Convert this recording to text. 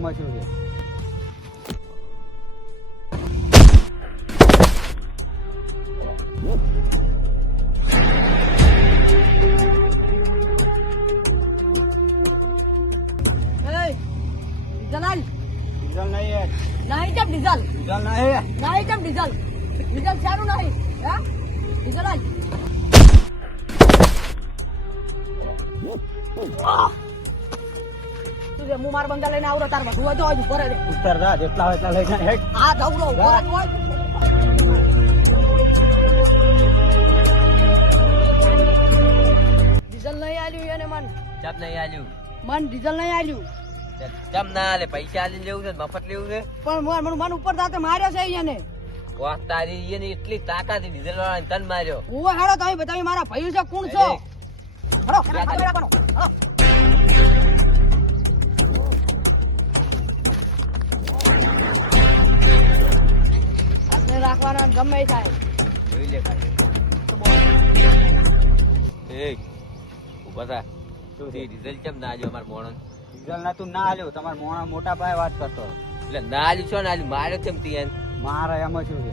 એમાં શું છે? ડીઝલ નહીં નહીં કેમ ડીઝલ ડીઝલ નહીં નહીં કેમ ડીઝલ ડીઝલ સારું નહીં હે ડીઝલ આલ તું જે હું માર બંગા લઈને આવરો તાર બધું હોય તો હજુ ભરે દે ઉત્તર જા જેટલા હોય એટલા લઈ જાય હેડ. હા જવરો ભરે હોય ડીઝલ નહીં આલ્યું એને મન ચમ નહીં આલ્યું ડીઝલ નહીં આલ્યું ચમ ના આલે પૈસા આલીને લેવું છે મફત લેવું છે પણ મન ઉપર સાથે માર્યો છે એને વાહ તારી એની એટલી તાકાત ડીઝલ વાળાને તન માર્યો હું હેડો તમે બતાવી મારા ભાઈ છે કોણ છો હેડો હેડો હેડો આજને રાખવાના ને ગમે એ થાય જોઈ લે ખાલી એ ઉભા થા શું છે? ડીઝલ ચમ ના આલ્યો અમાર મોણો ડીઝલ ના તું ના આલ્યો તમારા મોટા ભાઈ વાત કરતો. એટલે ના આલ્યું છો ને આલ્યું માર્યો ચમ તી મારા એમાં શું છે?